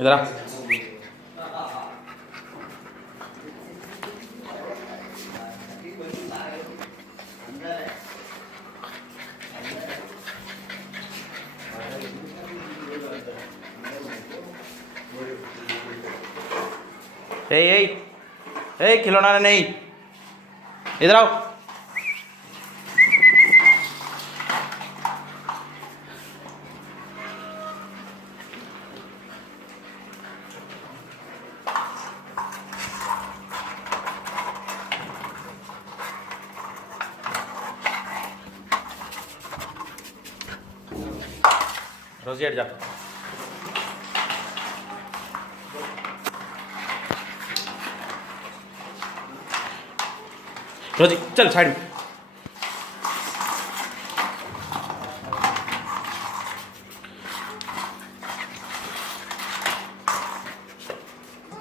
इधर आ। खिलौना नहीं, इधर आओ। रोजी हट जा। रोजी चल साइड में।